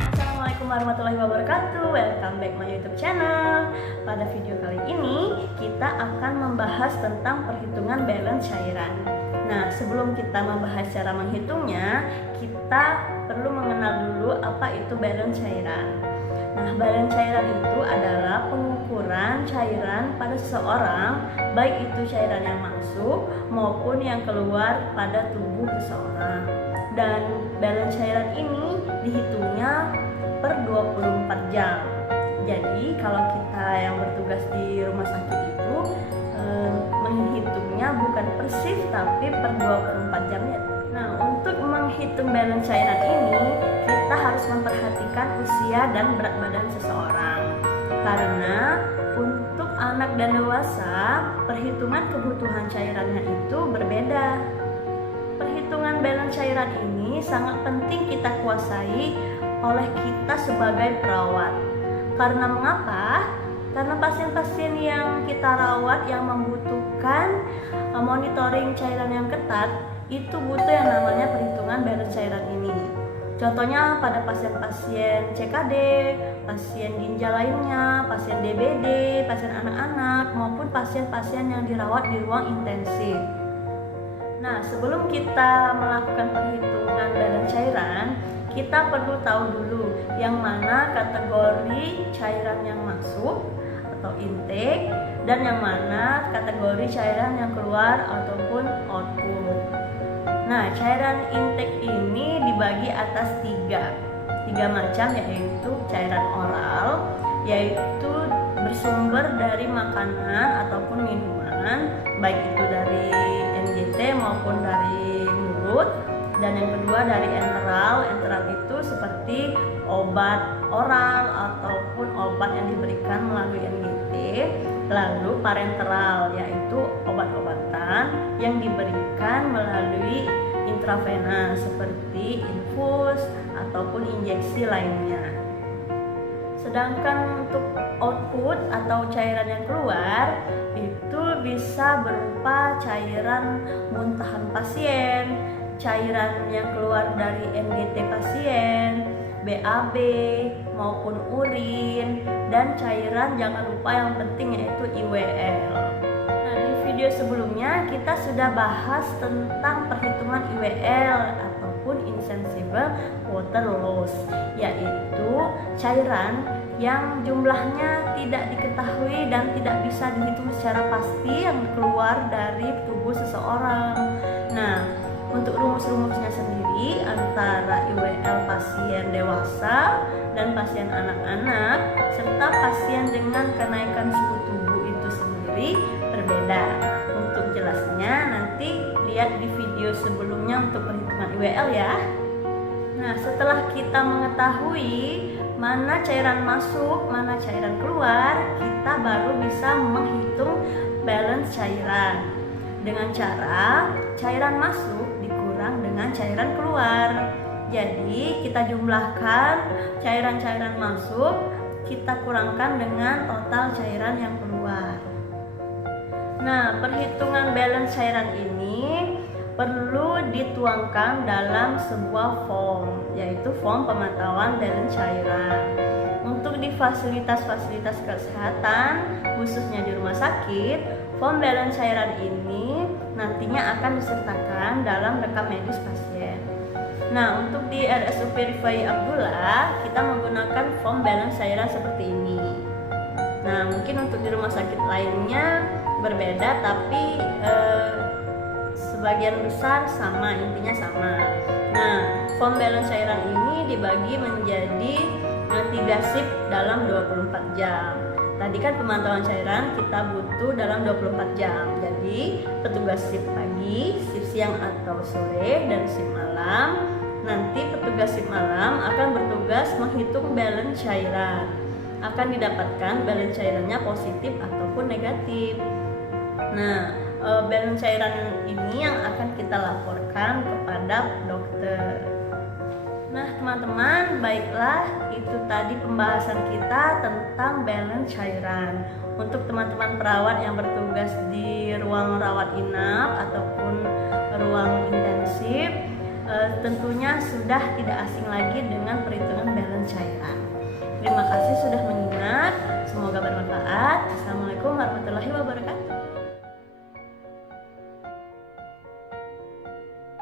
Assalamualaikum warahmatullahi wabarakatuh. Welcome back my YouTube channel. Pada video kali ini kita akan membahas tentang perhitungan balance cairan. Nah, sebelum kita membahas cara menghitungnya, kita perlu mengenal dulu apa itu balance cairan. Nah, balance cairan itu adalah pengukuran cairan pada seseorang, baik itu cairan yang masuk maupun yang keluar pada tubuh seseorang. Dan balance cairan ini dihitungnya per 24 jam. Jadi kalau kita yang bertugas di rumah sakit itu menghitungnya bukan per shift tapi per 24 jamnya. Nah, untuk menghitung balance cairan ini kita harus memperhatikan usia dan berat badan seseorang. Karena untuk anak dan dewasa perhitungan kebutuhan cairannya itu berbeda. Perhitungan balance cairan ini sangat penting kita kuasai oleh kita sebagai perawat. Karena mengapa? Karena pasien-pasien yang kita rawat yang membutuhkan monitoring cairan yang ketat itu butuh yang namanya perhitungan balance cairan ini. Contohnya pada pasien-pasien CKD, pasien ginjal lainnya, pasien DBD, pasien anak-anak maupun pasien-pasien yang dirawat di ruang intensif. Nah, sebelum kita melakukan perhitungan balance cairan, kita perlu tahu dulu yang mana kategori cairan yang masuk atau intake dan yang mana kategori cairan yang keluar ataupun output. Nah, cairan intake ini dibagi atas tiga macam, yaitu cairan oral, yaitu bersumber dari makanan ataupun minuman, baik itu dari NGT maupun dari mulut. Dan yang kedua dari enteral itu seperti obat oral ataupun obat yang diberikan melalui NGT. Lalu parenteral, yaitu obat-obatan yang diberikan melalui intravena seperti infus ataupun injeksi lainnya. Sedangkan untuk output atau cairan yang keluar itu bisa berupa cairan muntahan pasien, cairan yang keluar dari NGT pasien, BAB maupun urin, dan cairan jangan lupa yang penting yaitu IWL. Nah, di video sebelumnya kita sudah bahas tentang perhitungan IWL ataupun insensible water loss, yaitu cairan yang jumlahnya tidak diketahui dan tidak bisa dihitung secara pasti yang keluar dari tubuh seseorang. Nah, untuk rumus-rumusnya sendiri antara IWL pasien dewasa dan pasien anak-anak serta pasien dengan kenaikan suhu tubuh itu sendiri berbeda. Untuk jelasnya nanti lihat di video sebelumnya untuk perhitungan IWL ya. Nah, setelah kita mengetahui mana cairan masuk, mana cairan keluar, kita baru bisa menghitung balance cairan dengan cara cairan masuk dikurang dengan cairan keluar. Jadi kita jumlahkan cairan-cairan masuk, kita kurangkan dengan total cairan yang keluar. Nah, perhitungan balance cairan ini perlu dituangkan dalam sebuah form, yaitu form pemantauan balance cairan. Untuk di fasilitas-fasilitas kesehatan, khususnya di rumah sakit, form balance cairan ini nantinya akan disertakan dalam rekam medis pasien. Nah, untuk di RSUP Rifai Abdullah, kita menggunakan form balance cairan seperti ini. Nah, mungkin untuk di rumah sakit lainnya berbeda, tapi sebagian besar sama, intinya sama. Nah, form balance cairan ini dibagi menjadi 3 shift dalam 24 jam. Tadi kan pemantauan cairan kita butuh dalam 24 jam. Jadi petugas shift pagi, shift siang atau sore, dan shift malam. Nanti petugas shift malam akan bertugas menghitung balance cairan. Akan didapatkan balance cairannya positif ataupun negatif. Nah, balance cairan ini yang akan kita laporkan kepada dokter. Nah, teman-teman, baiklah, itu tadi pembahasan kita tentang balance cairan. Untuk teman-teman perawat yang bertugas di ruang rawat inap ataupun ruang intensif, tentunya semuanya sudah tidak asing lagi dengan perhitungan balance cairan. Terima kasih sudah